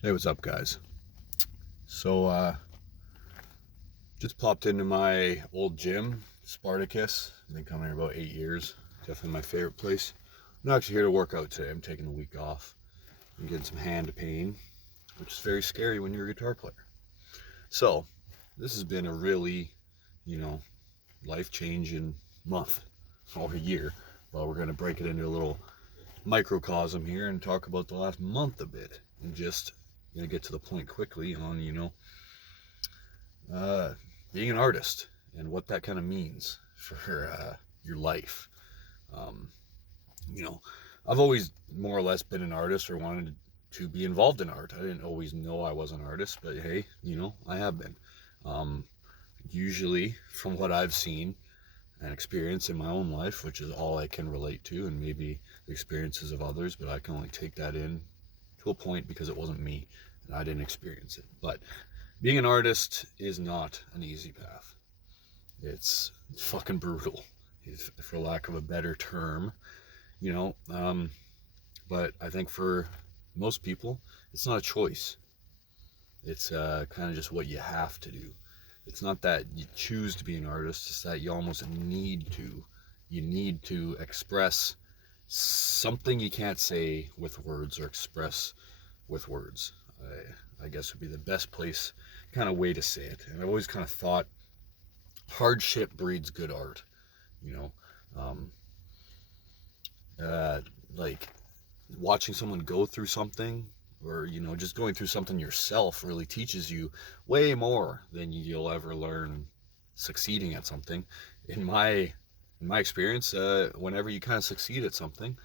Hey, what's up, guys? So, just popped into my old gym, Spartacus. I've been coming here about 8 years. Definitely my favorite place. I'm not actually here to work out today. I'm taking the week off. I'm getting some hand pain, which is very scary when you're a guitar player. So, this has been a really, you know, life-changing month or year. But we're going to break it into a little microcosm here and talk about the last month a bit and just get to the point quickly on uh, being an artist and what that kind of means for your life. Um, you know, I've always more or less been an artist or wanted to be involved in art. I didn't always know I was an artist, but hey, I have been. Um, Usually, from what I've seen and experienced in my own life, which is all I can relate to, and maybe the experiences of others, but I can only take that in to a point because it wasn't me and I didn't experience it. But being an artist is not an easy path. It's fucking brutal, for lack of a better term, you know. But I think for most people, it's not a choice. It's kind of just what you have to do. It's not that you choose to be an artist, it's that you almost need to. You need to express something you can't say with words or express with words. I guess would be the best place, kind of way to say it. And I've always kind of thought hardship breeds good art, you know. Um, uh, like watching someone go through something or just going through something yourself really teaches you way more than you'll ever learn succeeding at something. In my experience, whenever you kind of succeed at something,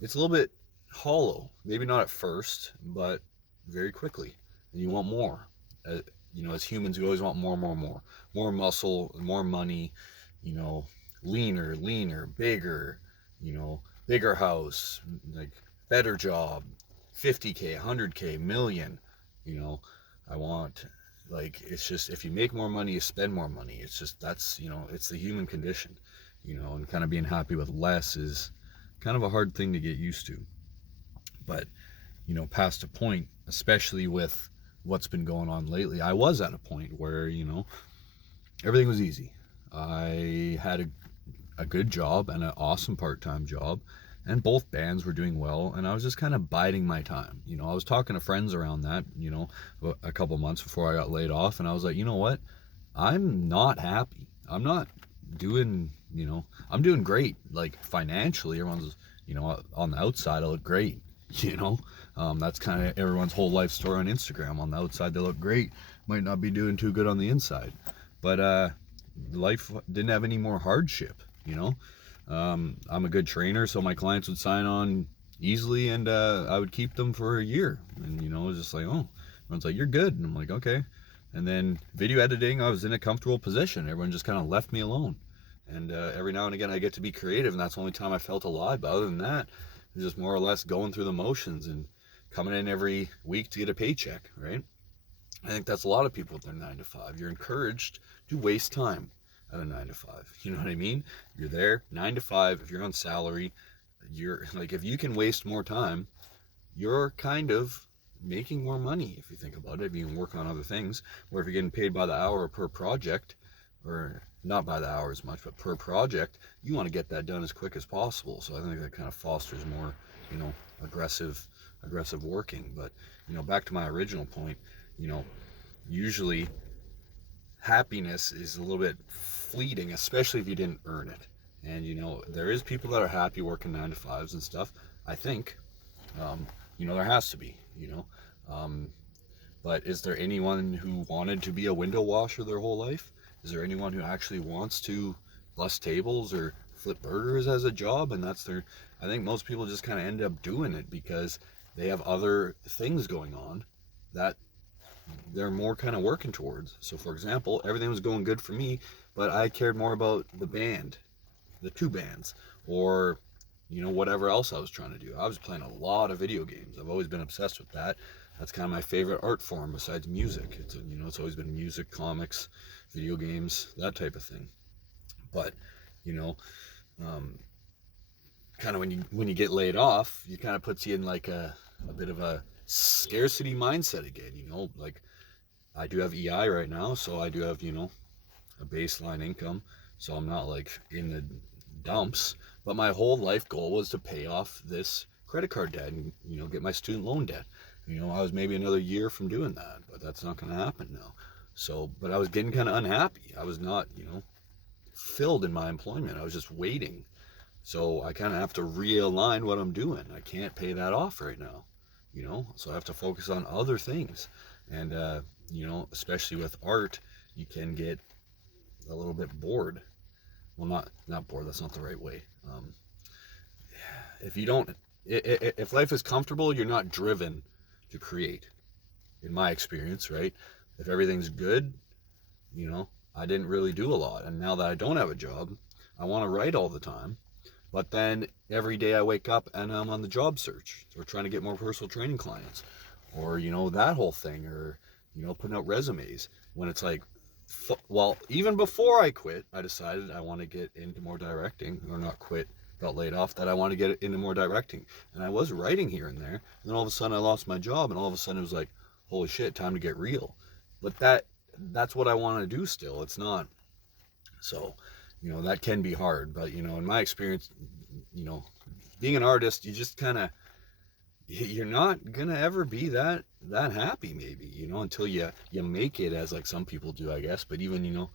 it's a little bit hollow, maybe not at first, but very quickly, and you want more. uh, as humans, we always want more muscle, more money, you know leaner, bigger, bigger house, like better job, 50K, 100K, million. you know I want, like, it's just, if you make more money, you spend more money. It's just, that's, it's the human condition. And kind of being happy with less is kind of a hard thing to get used to. But past a point, especially with what's been going on lately, I was at a point where everything was easy. I had a good job and an awesome part-time job, and both bands were doing well, and I was just kind of biding my time. I was talking to friends around that, a couple months before I got laid off, and I was like, you know what, I'm not happy. I'm not doing, I'm doing great, like, financially. Everyone's, on the outside I look great. you know that's kind of everyone's whole life story on Instagram. On the outside they look great, might not be doing too good on the inside. But life didn't have any more hardship. I'm a good trainer, so my clients would sign on easily, and I would keep them for a year. And it was just like, oh, everyone's like, you're good, and I'm like, okay. And then video editing, I was in a comfortable position. Everyone just kind of left me alone. And every now and again I get to be creative, and that's the only time I felt alive. But other than that, it was just more or less going through the motions and coming in every week to get a paycheck, right? I think that's a lot of people with their 9 to 5. You're encouraged to waste time at a 9 to 5. You know what I mean? You're there 9 to 5. If you're on salary, you're like, if you can waste more time, you're kind of making more money. If you think about it, if you can work on other things, or if you're getting paid by the hour or per project, or not by the hour as much, but per project, you want to get that done as quick as possible. So I think that kind of fosters more, you know, aggressive working. But back to my original point, you know, usually happiness is a little bit fleeting, especially if you didn't earn it. And there is people that are happy working 9 to 5s and stuff. I think, there has to be, um, but is there anyone who wanted to be a window washer their whole life? Is there anyone who actually wants to bus tables or flip burgers as a job, and that's their? I think most people just kind of end up doing it because they have other things going on that they're more kind of working towards. So, for example, everything was going good for me, but I cared more about the band, the two bands, or whatever else I was trying to do. I was playing a lot of video games. I've always been obsessed with that. That's kind of my favorite art form besides music. It's always been music, comics, video games, that type of thing. But you know, um, kind of when you get laid off, it kind of puts you in like a bit of a scarcity mindset again, like I do have EI right now, so I do have, a baseline income, so I'm not like in the dumps, but my whole life goal was to pay off this credit card debt and, get my student loan debt. I was maybe another year from doing that, but that's not going to happen now. So, but I was getting kind of unhappy. I was not, filled in my employment. I was just waiting. So I kind of have to realign what I'm doing. I can't pay that off right now, so I have to focus on other things. And, especially with art, you can get a little bit bored. Well, not bored. That's not the right way. If you don't, if life is comfortable, you're not driven to create. In my experience, right? If everything's good, I didn't really do a lot. And now that I don't have a job, I want to write all the time. But then every day I wake up and I'm on the job search or trying to get more personal training clients, or that whole thing, or putting out resumes. When it's like, well, even before I quit, I decided I want to get into more directing, or not quit, got laid off, that I want to get into more directing. And I was writing here and there, and then all of a sudden I lost my job, and all of a sudden it was like, holy shit, time to get real. But that's what I want to do still. It's not. So, that can be hard. But, in my experience, being an artist, you just kind of, you're not going to ever be that happy, maybe, until you make it, as like some people do, I guess. But even,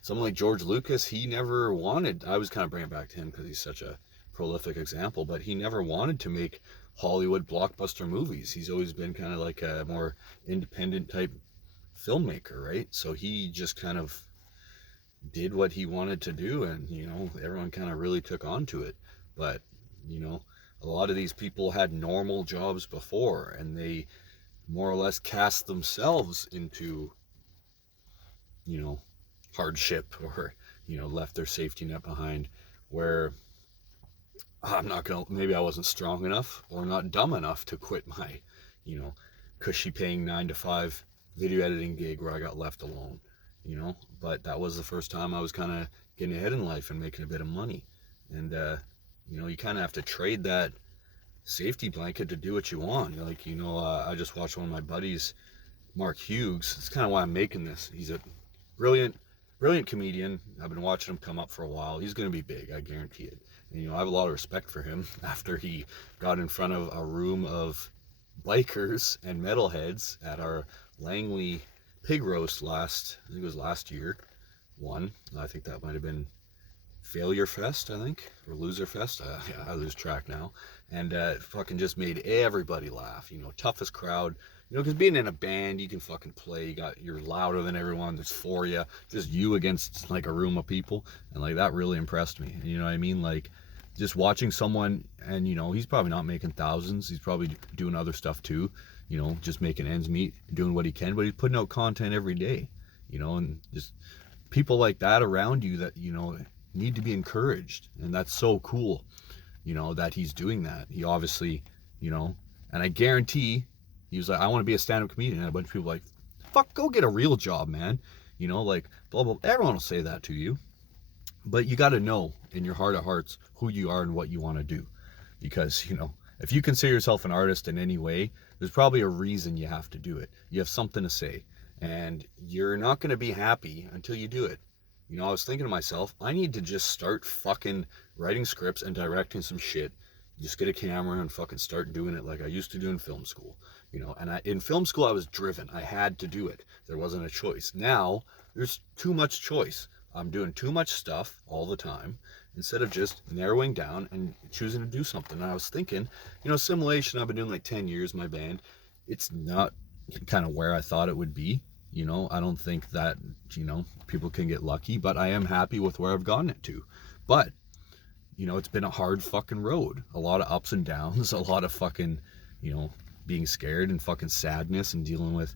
someone like George Lucas, he never wanted, I was kind of bringing it back to him because he's such a prolific example, but he never wanted to make Hollywood blockbuster movies. He's always been kind of like a more independent type filmmaker, right? So he just kind of did what he wanted to do, and everyone kind of really took on to it. But a lot of these people had normal jobs before, and they more or less cast themselves into hardship, or left their safety net behind, where I'm not gonna, maybe I wasn't strong enough or not dumb enough to quit my cushy paying 9 to 5 video editing gig where I got left alone, but that was the first time I was kind of getting ahead in life and making a bit of money. And you kind of have to trade that safety blanket to do what you want. Like, I just watched one of my buddies, Mark Hughes. It's kind of why I'm making this. He's a brilliant comedian. I've been watching him come up for a while. He's going to be big, I guarantee it. And I have a lot of respect for him after he got in front of a room of bikers and metalheads at our Langley pig roast I think it was last year. I think that might have been Failure Fest, I think, or Loser Fest. Yeah, I lose track now. And fucking just made everybody laugh. Toughest crowd. Because being in a band, you can fucking play. You're louder than everyone that's for you. Just you against like a room of people, and like that really impressed me. And, you know what I mean? Like, just watching someone, and he's probably not making thousands. He's probably doing other stuff too. Just making ends meet, doing what he can. But he's putting out content every day. And just people like that around you that need to be encouraged, and that's so cool. That he's doing that. He obviously, and I guarantee he was like, I want to be a stand-up comedian. And a bunch of people like, fuck, go get a real job, man. Like, blah, blah. Everyone will say that to you. But you got to know in your heart of hearts who you are and what you want to do. Because, if you consider yourself an artist in any way, there's probably a reason you have to do it. You have something to say. And you're not going to be happy until you do it. I was thinking to myself, I need to just start fucking writing scripts and directing some shit. Just get a camera and fucking start doing it like I used to do in film school. And in film school, I was driven. I had to do it. There wasn't a choice. Now, there's too much choice. I'm doing too much stuff all the time instead of just narrowing down and choosing to do something. And I was thinking, simulation, I've been doing like 10 years, my band. It's not kind of where I thought it would be. I don't think that, people can get lucky, but I am happy with where I've gotten it to. But, it's been a hard fucking road. A lot of ups and downs, a lot of fucking, being scared and fucking sadness and dealing with,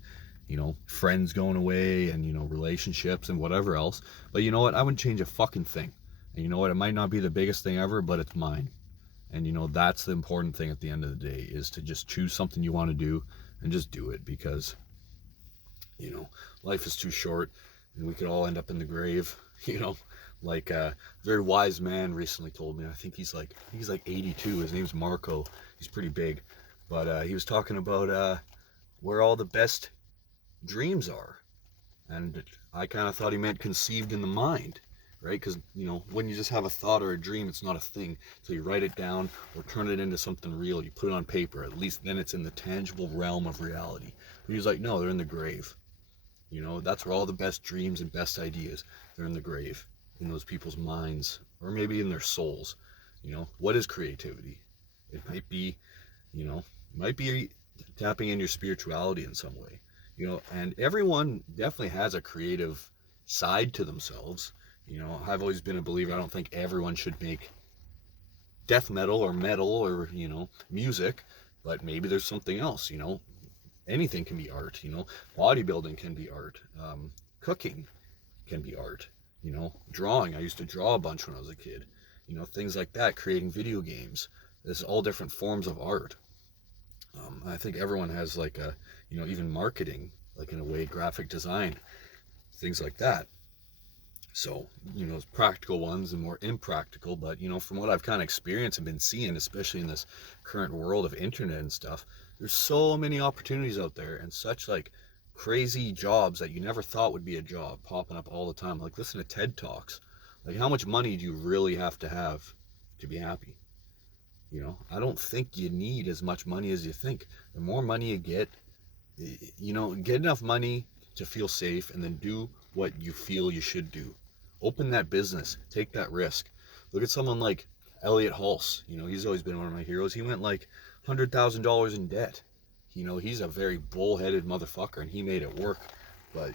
friends going away and, relationships and whatever else. But you know what? I wouldn't change a fucking thing. And you know what? It might not be the biggest thing ever, but it's mine. And, that's the important thing at the end of the day, is to just choose something you want to do and just do it, because, life is too short and we could all end up in the grave. Like a very wise man recently told me, I think he's like 82. His name's Marco. He's pretty big. But he was talking about where all the best dreams are. And I kind of thought he meant conceived in the mind, right? Because, when you just have a thought or a dream, it's not a thing. So you write it down or turn it into something real. You put it on paper. At least then it's in the tangible realm of reality. But he was like, no, they're in the grave. That's where all the best dreams and best ideas, they're in the grave, in those people's minds, or maybe in their souls. What is creativity? It might be tapping in your spirituality in some way. And everyone definitely has a creative side to themselves. I've always been a believer. I don't think everyone should make death metal or music, but maybe there's something else. Anything can be art. Bodybuilding can be art. Cooking can be art. Drawing. I used to draw a bunch when I was a kid. Things like that. Creating video games. There's all different forms of art. I think everyone has like even marketing, like in a way, graphic design, things like that. So, practical ones and more impractical, but, from what I've kind of experienced and been seeing, especially in this current world of internet and stuff, there's so many opportunities out there and such like crazy jobs that you never thought would be a job popping up all the time. Like listen to TED Talks. Like how much money do you really have to be happy? I don't think you need as much money as you think. The more money you get enough money to feel safe and then do what you feel you should do. Open that business, take that risk. Look at someone like Elliot Hulse. He's always been one of my heroes. He went like $100,000 in debt. He's a very bullheaded motherfucker and he made it work. But,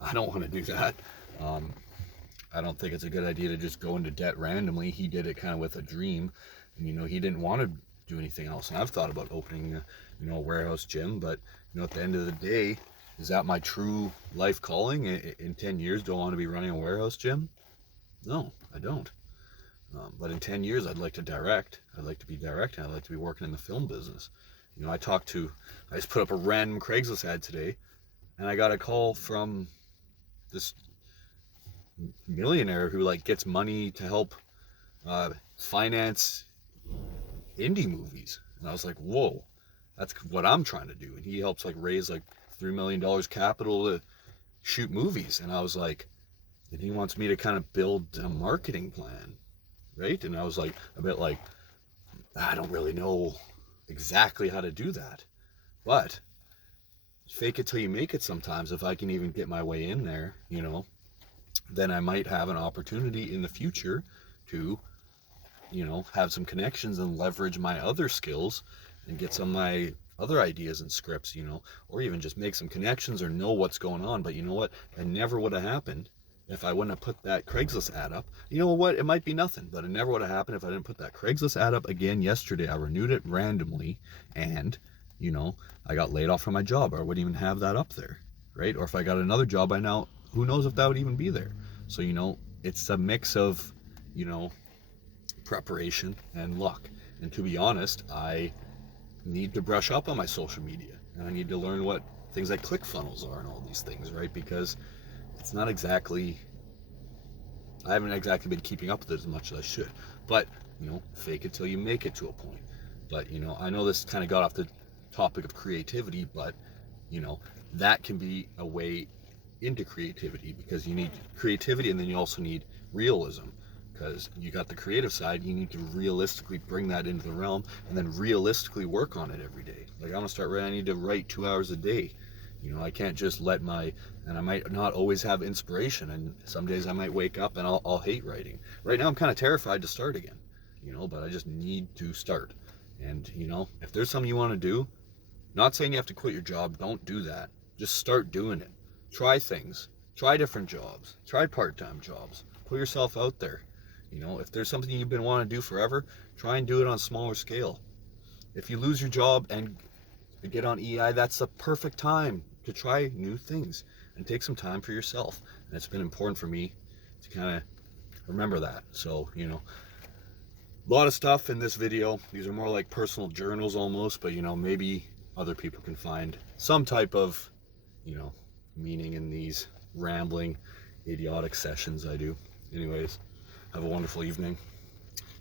I don't want to do that. I don't think it's a good idea to just go into debt randomly. He did it kind of with a dream. And, he didn't want to do anything else. And I've thought about opening, a warehouse gym. But, at the end of the day, is that my true life calling? In 10 years, do I want to be running a warehouse gym? No, I don't. But in 10 years, I'd like to direct. I'd like to be directing. I'd like to be working in the film business. I just put up a random Craigslist ad today, and I got a call from this millionaire who gets money to help finance indie movies. And I was like, whoa, that's what I'm trying to do. And he helps raise $3 million capital to shoot movies. And I was like, and he wants me to kind of build a marketing plan, right? And I was a bit I don't really know exactly how to do that, but fake it till you make it. Sometimes if I can even get my way in there, then I might have an opportunity in the future to have some connections and leverage my other skills and get some of my other ideas and scripts, or even just make some connections or know what's going on. But you know what? It never would have happened if I wouldn't have put that Craigslist ad up. You know what? It might be nothing, but it never would have happened if I didn't put that Craigslist ad up again yesterday. I renewed it randomly and, I got laid off from my job, or I wouldn't even have that up there, right? Or if I got another job by now, who knows if that would even be there. So, it's a mix of, preparation and luck. And to be honest, I need to brush up on my social media, and I need to learn what things like ClickFunnels are and all these things, right? Because it's not exactly, I haven't exactly been keeping up with it as much as I should. But, fake it till you make it to a point. But, I know this kind of got off the topic of creativity, but, that can be a way into creativity, because you need creativity and then you also need realism. Because you got the creative side, you need to realistically bring that into the realm and then realistically work on it every day. I'm gonna start writing. I need to write 2 hours a day. I can't just and I might not always have inspiration, and some days I might wake up and I'll hate writing. Right now I'm kind of terrified to start again, but I just need to start. And if there's something you want to do, not saying you have to quit your job, don't do that. Just start doing it. Try things. Try different jobs. Try part-time jobs. Put yourself out there. If there's something you've been wanting to do forever, try and do it on a smaller scale. If you lose your job and get on EI, that's the perfect time to try new things and take some time for yourself. And it's been important for me to kind of remember that. So, a lot of stuff in this video. These are more like personal journals almost, but, maybe other people can find some type of, meaning in these rambling, idiotic sessions I do. Anyways, have a wonderful evening.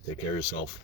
Take care of yourself.